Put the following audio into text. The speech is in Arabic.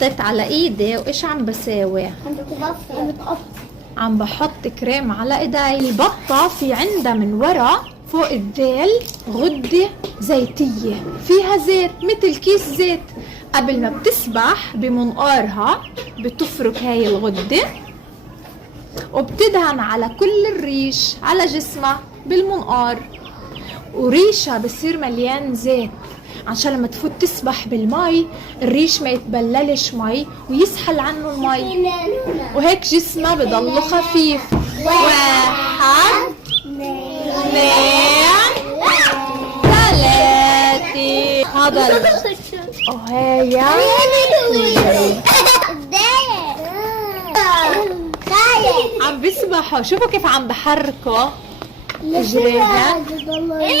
حطيت على ايدي وايش عم بساوي؟ عم بحط كريم على ايدي. البطة في عندها من ورا فوق الذيل غدة زيتية فيها زيت مثل كيس زيت. قبل ما بتسبح بمنقارها بتفرك هاي الغدة وبتدهن على كل الريش على جسمها بالمنقار، وريشها بصير مليان زيت عشان لما تفوت تسبح بالمي الريش ما يتبللش مي ويسحل عنه المي، وهيك جسمها بضل خفيف. 1 2 3 هذا وهي عم بيسبحوا. شوفوا كيف عم بحركوا اجريها بقلب المي.